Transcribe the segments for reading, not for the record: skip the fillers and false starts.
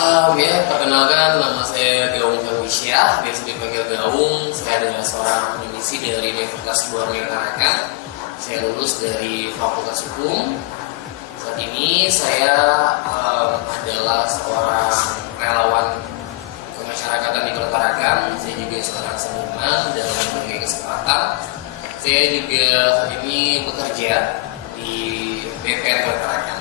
Perkenalkan nama saya Gaung Fawisya, biasa dipanggil Gaung. Saya adalah seorang akademisi dari Universitas Borneo Tarakan. Saya lulus dari Fakultas Hukum. Saat ini saya adalah seorang relawan kemasyarakatan di Kota Tarakan. Saya juga seorang seniman dalam berbagai kesempatan. Saya juga saat ini bekerja di BPR Kota Tarakan.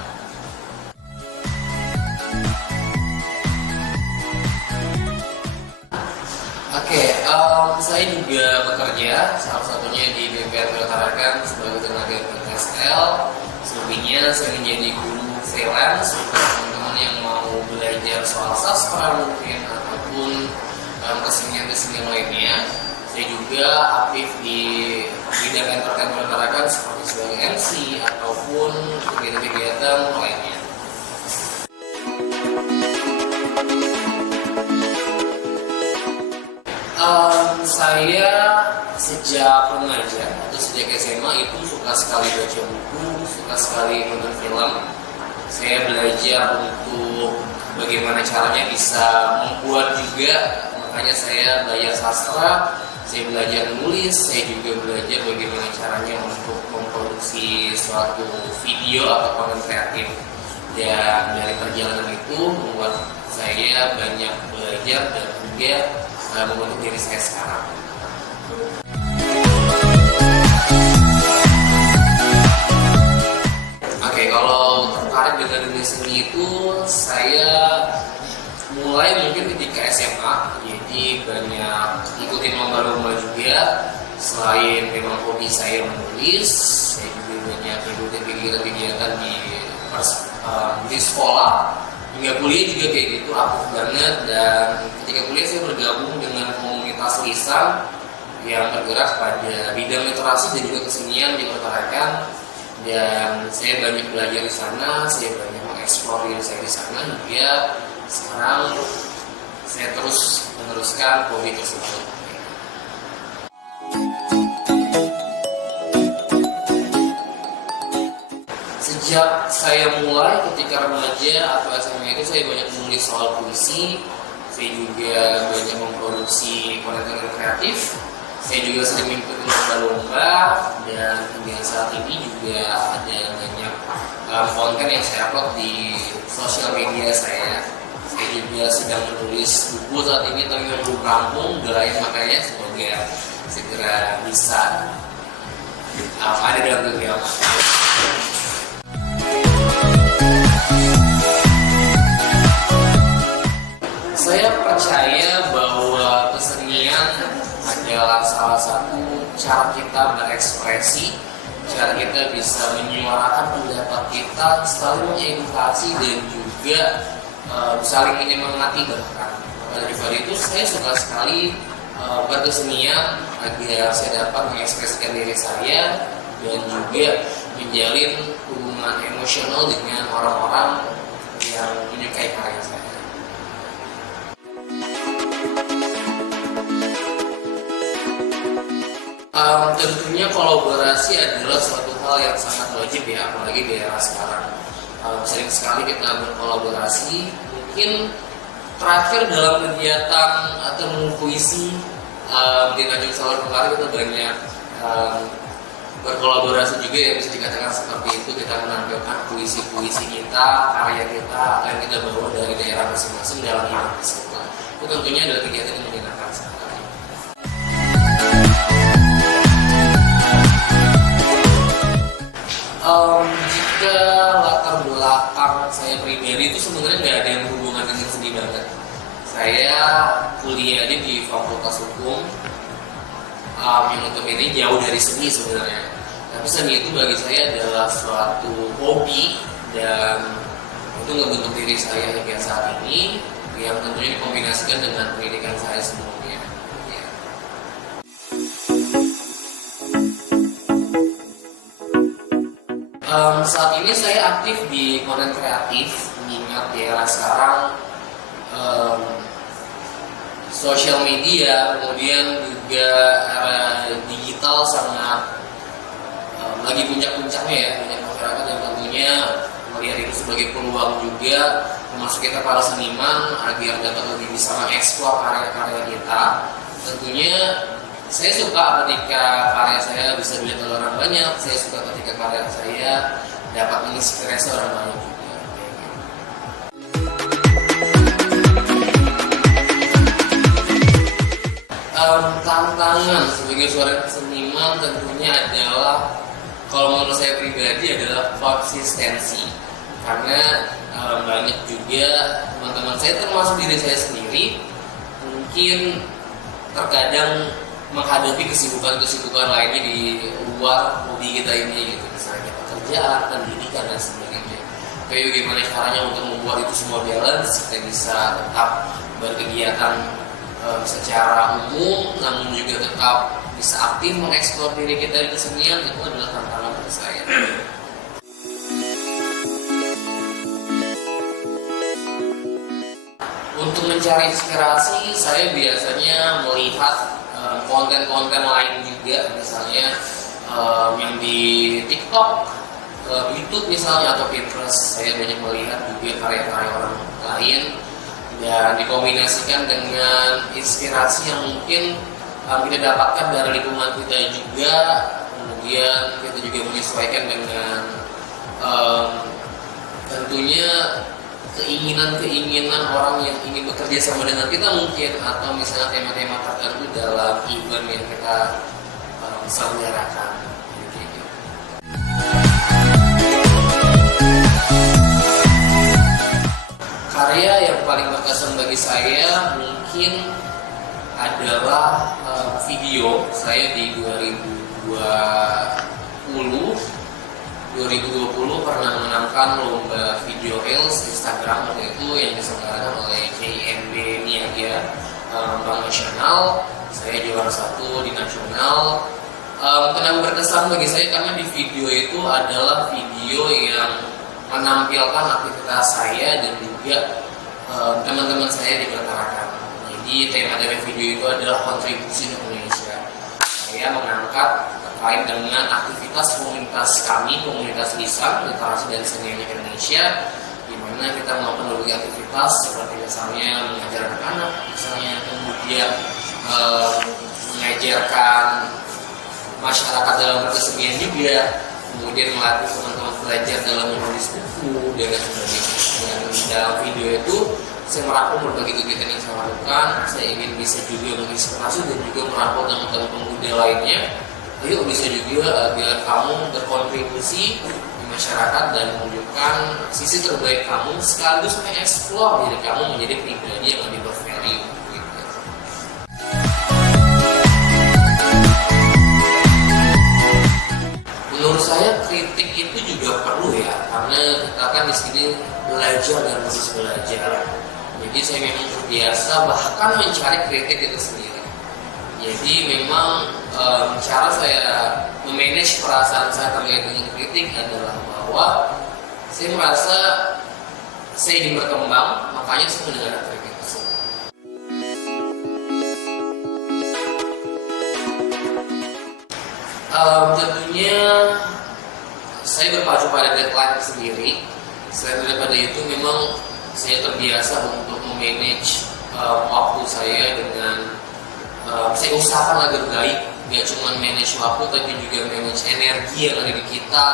Saya juga bekerja salah satunya di BPR Kota Tarakan sebagai tenaga PTSL. Selebihnya saya menjadi guru freelance untuk teman-teman yang mau belajar soal sastra mungkin ataupun kesenian-kesenian lainnya. Saya juga aktif di bidang entertainment Kota Tarakan seperti sebagai MC ataupun kegiatan-kegiatan lainnya. Saya sejak remaja atau sejak SMA itu suka sekali baca buku, suka sekali nonton film. Saya belajar untuk bagaimana caranya bisa membuat juga, makanya saya belajar sastra, saya belajar menulis, saya juga belajar bagaimana caranya untuk memproduksi suatu video atau konten kreatif. Dan dari perjalanan itu membuat saya banyak belajar dan juga membentuk diri saya sekarang. Kalau tertarik dengan dunia seni itu saya mulai mungkin ketika SMA, jadi banyak ikutin lomba-lomba juga. Selain memang hobi saya menulis, saya juga banyak ikutin kegiatan-kegiatan di sekolah. Hingga kuliah juga kayak gitu, aktif banget. Dan ketika kuliah saya bergabung dengan komunitas lisan yang bergerak pada bidang literasi dan juga kesenian di Kota Tarakan. Dan saya banyak belajar di sana, saya banyak mengeksplor diri saya di sana, hingga sekarang saya terus meneruskan hobi tersebut. Sejak saya mulai ketika remaja atau SMA itu saya banyak menulis soal puisi, saya juga banyak memproduksi konten kreatif, saya juga sering mengikuti lomba-lomba, dan hingga saat ini juga ada banyak konten yang saya upload di sosial media saya. Saya juga sedang menulis buku saat ini, tapi belum rampung, doain makanya semoga segera bisa ada dalam dunia. Saya percaya bahwa kesenian adalah salah satu cara kita berekspresi, cara kita bisa menyuarakan pendapat kita, saling mengedukasi dan juga saling menyemangati bahkan. Daripada itu saya suka sekali berkesenian agar saya dapat mengekspresikan diri saya dan juga menjalin hubungan emosional dengan orang-orang yang menyukai karya saya. Tentunya kolaborasi adalah suatu hal yang sangat wajib ya, apalagi di era sekarang. Sering sekali kita berkolaborasi. Mungkin terakhir dalam kegiatan atau puisi di Tanjung Salur kemarin kita banyak berkolaborasi juga ya, bisa dikatakan seperti itu. Kita menampilkan puisi-puisi kita, karya kita yang kita bawa dari daerah masing-masing dalam hidup tersebut. Itu tentunya adalah kegiatan yang menyenangkan sekali. Jika latar belakang saya pribadi itu sebenarnya nggak ada yang hubungan dengan seni banget. Saya kuliahnya di Fakultas Hukum, yang notabene jauh dari seni sebenarnya. Tapi seni itu bagi saya adalah suatu hobi dan itu ngebentuk diri saya hingga saat ini, yang tentunya dikombinasikan dengan pendidikan saya sebelumnya. Saat ini saya aktif di konten kreatif, mengingat di era sekarang sosial media, kemudian juga era digital sangat lagi puncak-puncaknya ya, banyak masyarakat yang tentunya melihat itu sebagai peluang juga termasuk kita para seniman, agar dapat lebih bisa mengeksplor karya-karya kita. Tentunya saya suka ketika karya saya bisa dilihat oleh orang banyak, saya suka ketika karya saya dapat menginspirasi orang banyak juga. Tantangan sebagai seorang seniman tentunya adalah, kalau menurut saya pribadi, adalah konsistensi. Karena banyak juga teman-teman saya, termasuk diri saya sendiri, mungkin terkadang menghadapi kesibukan-kesibukan lainnya di luar hobi kita ini, gitu. Misalnya pekerjaan, pendidikan, dan sebagainya. Kayak gimana caranya untuk membuat itu semua balance, kita bisa tetap berkegiatan secara umum, namun juga tetap bisa aktif mengeksplor diri kita di kesenian. Itu adalah tantangan bagi saya. Untuk mencari inspirasi, saya biasanya melihat konten-konten lain juga, misalnya yang di TikTok, YouTube misalnya, atau Pinterest. Saya banyak melihat juga karya-karya orang lain dan dikombinasikan dengan inspirasi yang mungkin kita dapatkan dari lingkungan kita juga. Kemudian kita juga menyesuaikan dengan tentunya keinginan orang yang ingin bekerja sama dengan kita mungkin, atau misalnya tema-tema tertentu dalam event yang kita selenggarakan. Karya yang paling berkesan bagi saya mungkin adalah video saya di 2020 pernah menangkan lomba video reels Instagram waktu itu yang diselenggarakan oleh KMB Niaga, Bank Nasional. Saya juara 1 di nasional. Kenapa berkesan bagi saya? Karena di video itu adalah video yang menampilkan aktivitas saya dan juga teman-teman saya di Pertarakan. Jadi tema dari video itu adalah kontribusi Indonesia. Saya mengangkat terkait dengan aktivitas komunitas kami, komunitas lisan, literasi dan seni Indonesia, di mana kita melakukan berbagai aktivitas seperti misalnya mengajar anak-anak, misalnya kemudian mengajarkan masyarakat dalam berkesenian juga, kemudian melatih teman-teman belajar dalam menulis buku dan sebagainya. Dan dalam video itu saya merangkum berbagai kegiatan yang saya lakukan. Saya ingin bisa juga menginspirasi dan juga merangkul teman-teman pemuda lainnya. Ayo bisa juga agar kamu berkontribusi di masyarakat dan menunjukkan sisi terbaik kamu, sekaligus mengeksplor diri kamu menjadi pribadi yang lebih bervalue. Menurut saya kritik itu juga perlu ya, karena kita kan di sini belajar dan terus belajar. Jadi saya memang terbiasa bahkan mencari kritik itu sendiri. Jadi memang cara saya memanage perasaan saya terkait dengan kritik adalah bahwa saya merasa saya ingin berkembang, makanya saya mendengarkan kritik tersebut. Tentunya saya berpacu pada deadline sendiri. Selain daripada itu, memang saya terbiasa untuk memanage waktu saya dengan saya usahakan agar baik, gak cuma manage waktu tapi juga manage energi yang ada di kita,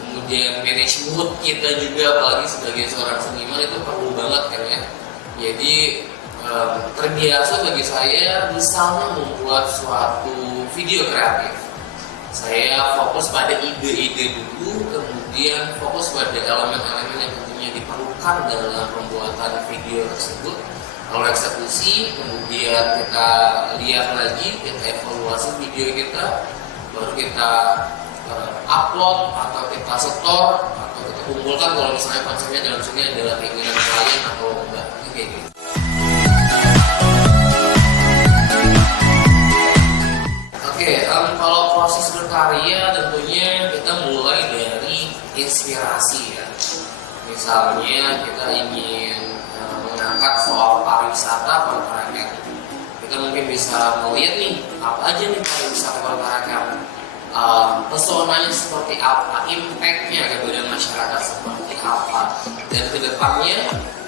kemudian manage mood kita juga, apalagi sebagai seorang seniman itu perlu banget kan ya. Jadi terbiasa bagi saya misalnya membuat suatu video kreatif, saya fokus pada ide-ide dulu, kemudian fokus pada elemen-elemen yang tentunya diperlukan dalam pembuatan video tersebut. Lalu eksekusi, kemudian kita lihat lagi, kita evaluasi video kita, baru kita upload atau kita setor atau kita kumpulkan kalau misalnya konsepnya dalam sini adalah keinginan klien atau enggak, kayak gitu. Oke, kalau proses berkarya tentunya kita mulai dari inspirasi ya. Misalnya kita ingin mengangkat soal pariwisata Pertarakan, kita mungkin bisa melihat nih apa aja nih pariwisata Pertarakan, pesonanya seperti apa, impactnya kepada masyarakat seperti apa, dan kedepannya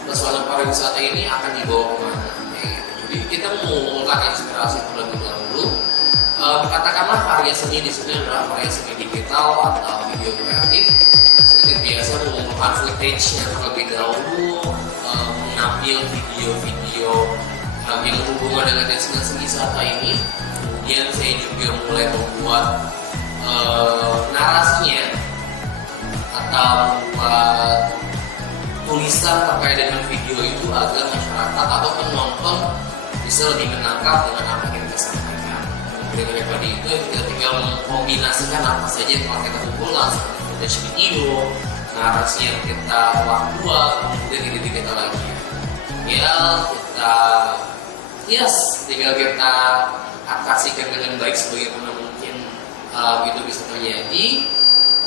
pesona pariwisata ini akan dibawa kemana. Jadi kita mengumpulkan inspirasi terlebih dahulu. Katakanlah karya seni di sini adalah karya seni digital atau video kreatif. Saya biasa mengumpulkan footage-nya terlebih dahulu, mengambil video-video yang berhubungan dengan destinasi wisata ini. Kemudian saya juga mulai membuat narasinya atau membuat tulisan terkait dengan video itu agar masyarakat atau penonton bisa lebih menangkap dengan apa yang kita sampaikan. Kemudian daripada itu kita tinggal mengkombinasikan apa saja yang telah kita kumpulkan seperti footage video, narasi yang kita telah buat, kemudian ide kita lagi. Ya kita tinggal kita akasikan dengan baik sebagaimana mungkin itu bisa terjadi.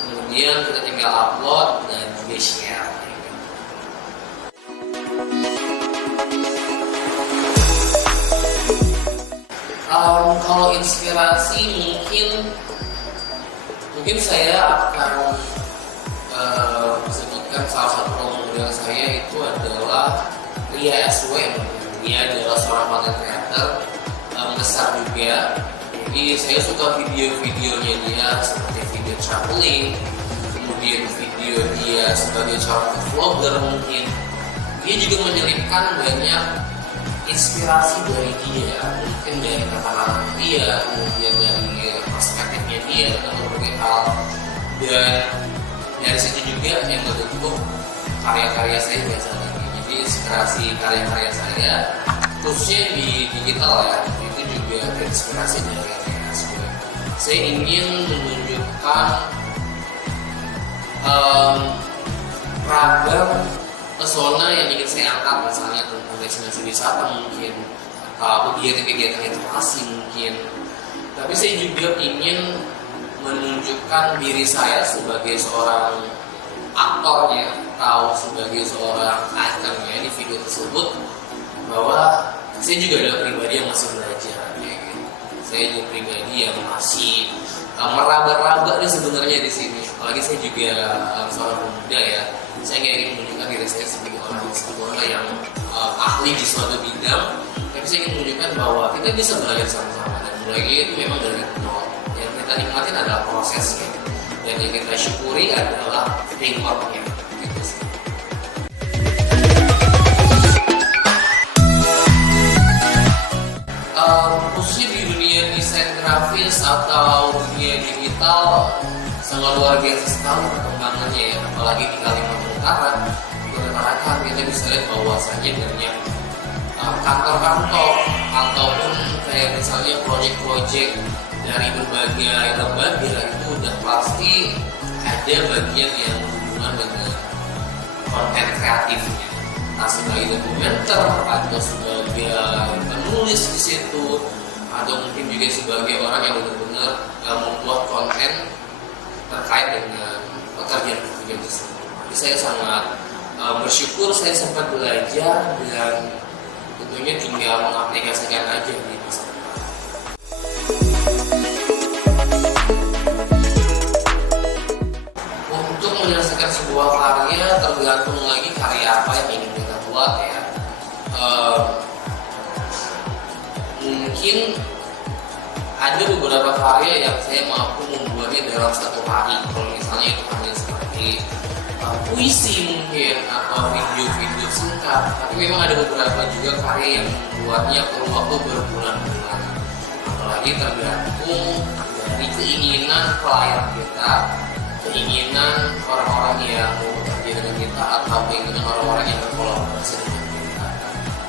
Kemudian kita tinggal upload dan juga share. Kalau inspirasi mungkin saya akan sebutkan salah satu role model saya itu adalah Ria SW. Dia adalah seorang content creator besar juga. Jadi saya suka video-videonya dia seperti video traveling, kemudian video dia sebagai seorang vlogger mungkin. Dia juga menyelipkan banyak inspirasi dari dia, mungkin dari kata-kata dia, kemudian dari perspektifnya dia tentang berbagai hal, dan dari situ juga yang membentuk karya-karya saya biasanya. Jadi inspirasi karya-karya saya khususnya di digital ya, itu juga terinspirasi dari RSW. Saya ingin menunjukkan ragam pesona yang ingin saya angkat, misalnya tentang destinasi wisata mungkin, atau kegiatan-kegiatan edukasi mungkin. Tapi saya juga ingin menunjukkan diri saya sebagai seorang aktornya atau sebagai seorang aktornya di video tersebut, bahwa saya juga adalah pribadi yang masih belajar. Saya juga pribadi yang masih meraba-raba nih sebenarnya di sini. Apalagi saya juga seorang pemuda ya. Saya nggak ingin menunjukkan diri saya sebagai orang sempurna yang ahli di suatu bidang, tapi saya ingin menunjukkan bahwa kita bisa belajar sama-sama, dan mulai itu memang dari nol. Yang kita nikmatin adalah prosesnya, dan yang kita syukuri adalah teamworknya. Gitu sih. Khususnya di dunia desain grafis atau dunia digital sangat luar biasa sekali perkembangannya ya, apalagi di Kalimantan Utara. Rekan-rekan kita bisa lihat bahwasannya banyak kantor-kantor ataupun kayak misalnya proyek-proyek dari berbagai lembaga itu udah pasti ada bagian yang berhubungan dengan konten kreatifnya, nah sebagai dokumenter atau sebagai penulis di situ, atau mungkin juga sebagai orang yang benar-benar membuat konten terkait dengan pekerjaan tersebut. Jadi saya sangat bersyukur saya sempat belajar, dan tentunya tinggal mengaplikasikan aja di masa depan. Untuk menyelesaikan sebuah karya tergantung lagi karya apa yang ingin kita buat ya. Mungkin ada beberapa karya yang saya mampu membuatnya dalam satu hari. Kalau misalnya itu hanya seperti puisi mungkin atau video-video singkat. Tapi memang ada beberapa juga karya yang membuatnya perlu waktu berbulan-bulan. Apalagi tergantung dari keinginan klien kita, keinginan orang-orang yang mau bekerja dengan kita, atau keinginan orang-orang yang berkolaborasi dengan kita.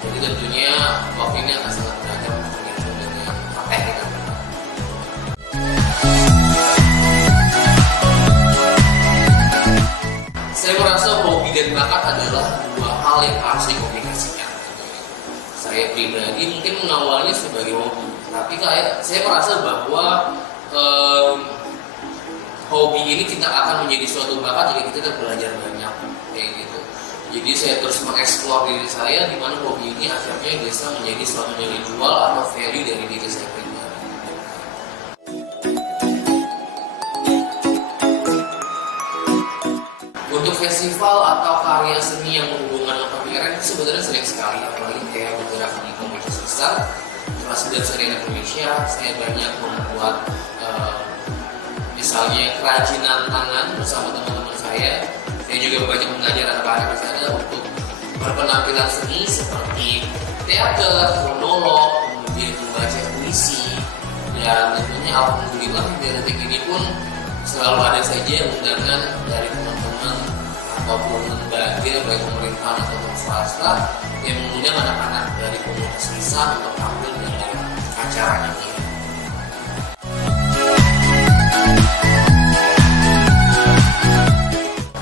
Jadi tentunya waktu ini akan sangat beragam tergantung dengan apa yang kita buat. Saya merasa hobi dan bakat adalah dua hal yang harus dikomunikasikan. Saya pribadi mungkin mengawalnya sebagai hobi, tapi saya merasa bahwa hobi ini tidak akan menjadi suatu bakat jika kita belajar banyak kayak gitu. Jadi saya terus mengeksplor diri saya, di mana hobi ini akhirnya bisa menjadi suatu nilai jual atau value dari diri saya pribadi. Untuk festival atau karya seni yang berhubungan dengan pameran, sebenarnya sering sekali, apalagi kayak bergerak di komunitas besar, termasuk dan Serena Indonesia. Saya banyak membuat misalnya kerajinan tangan bersama teman-teman saya. Saya juga banyak mengajar anak-anak di sana untuk berpenampilan seni seperti teater, monolog, kemudian membaca puisi, dan tentunya alhamdulillah di detik ini pun selalu ada saja undangan dari teman-teman ataupun lembaga baik pemerintahan ataupun swasta yang mengundang anak-anak dari komunitas lisan untuk tampil dalam acara ini.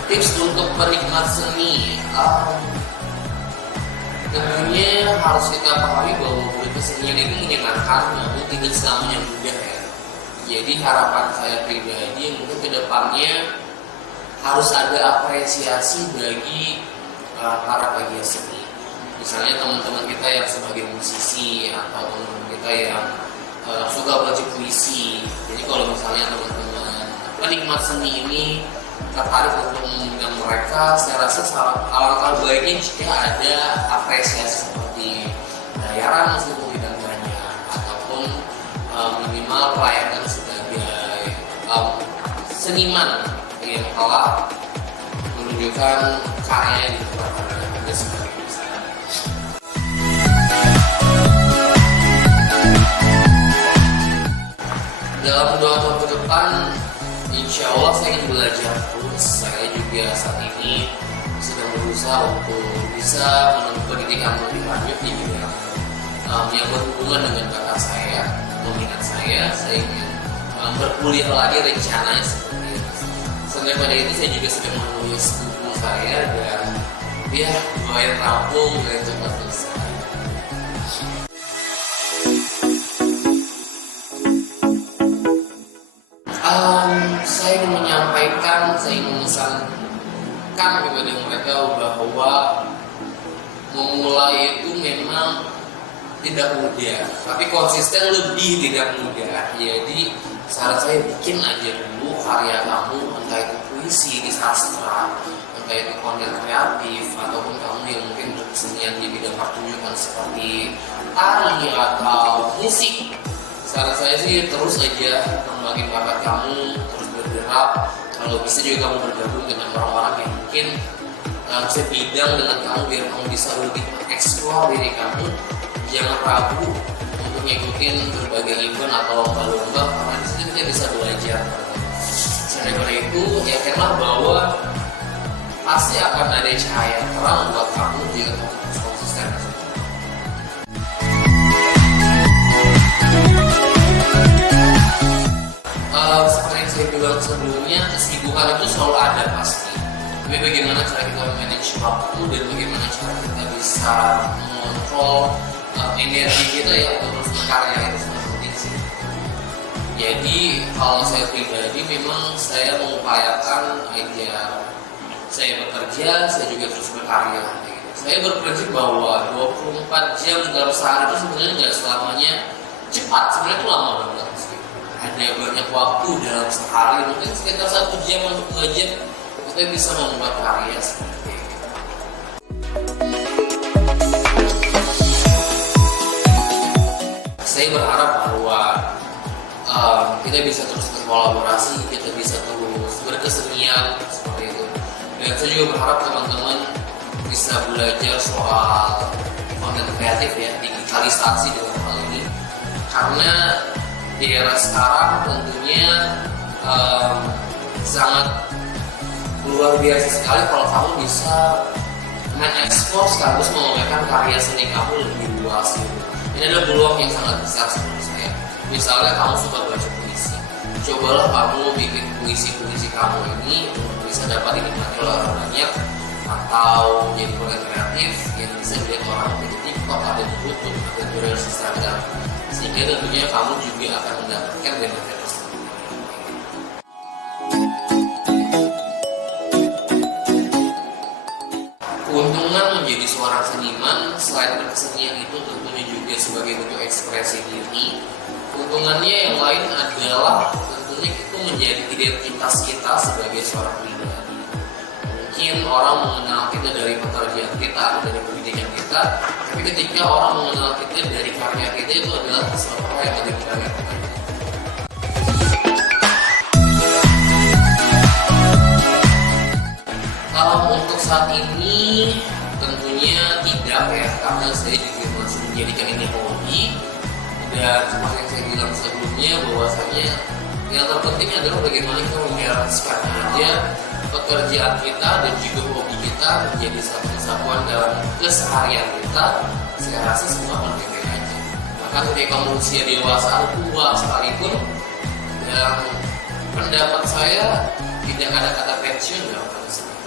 Tips untuk penikmat seni, tentunya harus kita pahami bahwa kesenian itu menyenangkan namun tidak selamanya mudah ya. Jadi harapan saya pribadi mungkin kedepannya harus ada apresiasi bagi para pegiat seni. Misalnya teman-teman kita yang sebagai musisi atau teman-teman kita yang suka baca puisi. Jadi kalau misalnya teman-teman penikmat seni ini tertarik untuk mengundang mereka, saya rasa alangkah baiknya jika ada apresiasi seperti bayaran meskipun tidak banyak ataupun minimal pelayanan sebagai seniman yang telah menunjukkan karya di tempat Anda sebagai usaha. Dalam 2 tahun ke depan, insya Allah saya ingin belajar terus. Saya juga saat ini sedang berusaha untuk bisa menempuh pendidikan lebih lanjut di bidang yang berhubungan dengan bakat saya, minat saya ingin berkuliah lagi rencananya seperti itu. Selain pada itu saya juga sedang menulis buku saya dan ya lumayan rampung dan cepat selesai. Saya ingin menyampaikan, saya ingin memesankan kepada mereka bahwa memulai itu memang tidak mudah, tapi konsisten lebih tidak mudah. Jadi saran saya bikin aja dulu karya kamu, entah itu puisi, di sastra, entah itu konten kreatif, ataupun kamu yang mungkin berkesenian di bidang pertunjukan seperti tari atau musik. Saran saya sih terus aja kembangin bakat kamu, terus bergerak. Kalau bisa juga kamu bergabung dengan orang-orang yang mungkin sebidang dengan kamu biar kamu bisa lebih mengeksplor diri kamu. Jangan ragu untuk ngikutin berbagai event atau lomba-lomba karena di situ kita bisa belajar. Selain itu, yakinlah bahwa pasti akan ada cahaya terang buat kamu jika kamu terus konsisten. Seperti yang saya bilang sebelumnya, kesibukan itu selalu ada pasti. Tapi bagaimana cara kita manage waktu dan bagaimana cara kita bisa mengontrol energi kita ya untuk terus berkarya itu sangat penting sih. Jadi kalau saya pribadi memang saya mengupayakan agar saya bekerja, saya juga terus berkarya. Saya berprinsip bahwa 24 jam dalam sehari itu sebenarnya nggak selamanya cepat, sebenarnya itu lama banget sih. Ada banyak waktu dalam sehari, mungkin sekitar 1 jam atau 2 jam kita bisa membuat karya seperti itu. Saya berharap bahwa kita bisa terus berkolaborasi, kita bisa terus berkesenian seperti itu. Dan saya juga berharap teman-teman bisa belajar soal konten kreatif ya, digitalisasi dalam hal ini. Karena di era sekarang tentunya sangat luar biasa sekali kalau kamu bisa mengekspor sekaligus memamerkan karya seni kamu lebih luas gitu. Ini adalah peluang yang sangat besar menurut saya. Misalnya kamu suka baca puisi, cobalah kamu bikin puisi-puisi kamu ini untuk bisa dapat dinikmati oleh orang banyak, atau menjadi konten kreatif yang bisa dilihat orang di TikTok, ada di YouTube, ada di Reels, Instagram, sehingga tentunya kamu juga akan mendapatkan benefit tersebut. Keuntungan menjadi seorang seniman selain berkesenian itu tentunya juga sebagai bentuk ekspresi diri. Keuntungannya yang lain adalah tentunya itu menjadi identitas kita sebagai seorang pribadi. mungkin orang mengenal kita dari pekerjaan kita atau dari pendidikan kita, tapi ketika orang mengenal kita dari karya kita, itu adalah sesuatu yang lebih berharga. Untuk saat ini tentunya tidak ya, karena saya juga masih menjadikan ini hobi. Dan seperti yang saya bilang sebelumnya, bahwasanya yang terpenting adalah bagaimana kita membereskan aja pekerjaan kita dan juga hobi kita menjadi satu kesatuan dalam keseharian kita. Saya rasa semua akan baik-baik aja. Bahkan ketika kamu usia dewasa atau tua sekalipun, yang pendapat saya tidak ada kata pensiun dalam hal tersebut.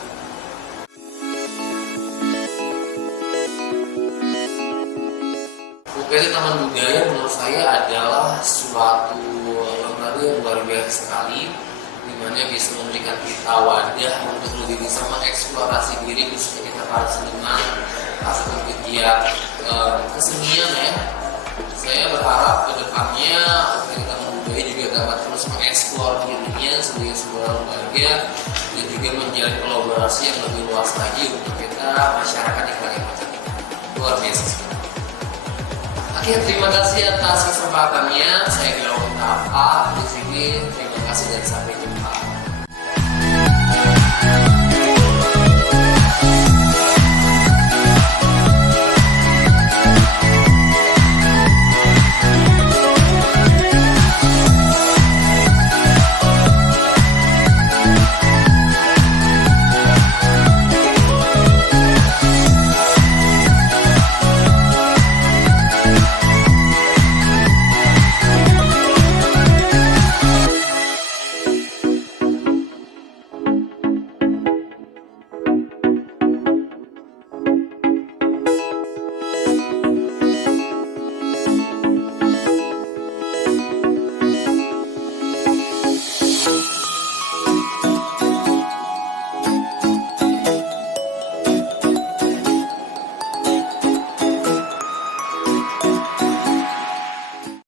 UPT Taman Budaya menurut saya adalah suatu lembaga yang luar biasa sekali, di mana bisa memberikan kita wadah untuk lebih bisa mengeksplorasi diri, khususnya kita para seniman atau pegiat kesenian ya. Saya berharap ke depannya UPT Taman Budaya juga dapat terus mengeksplor dirinya sebagai sebuah lembaga dan juga menjalin kolaborasi yang lebih luas lagi untuk kita masyarakat di Kalimantan. Luar biasa sekali. Oke, terima kasih atas kesempatannya. Saya Gaul Tapa di sini. Terima kasih dan sampai jumpa.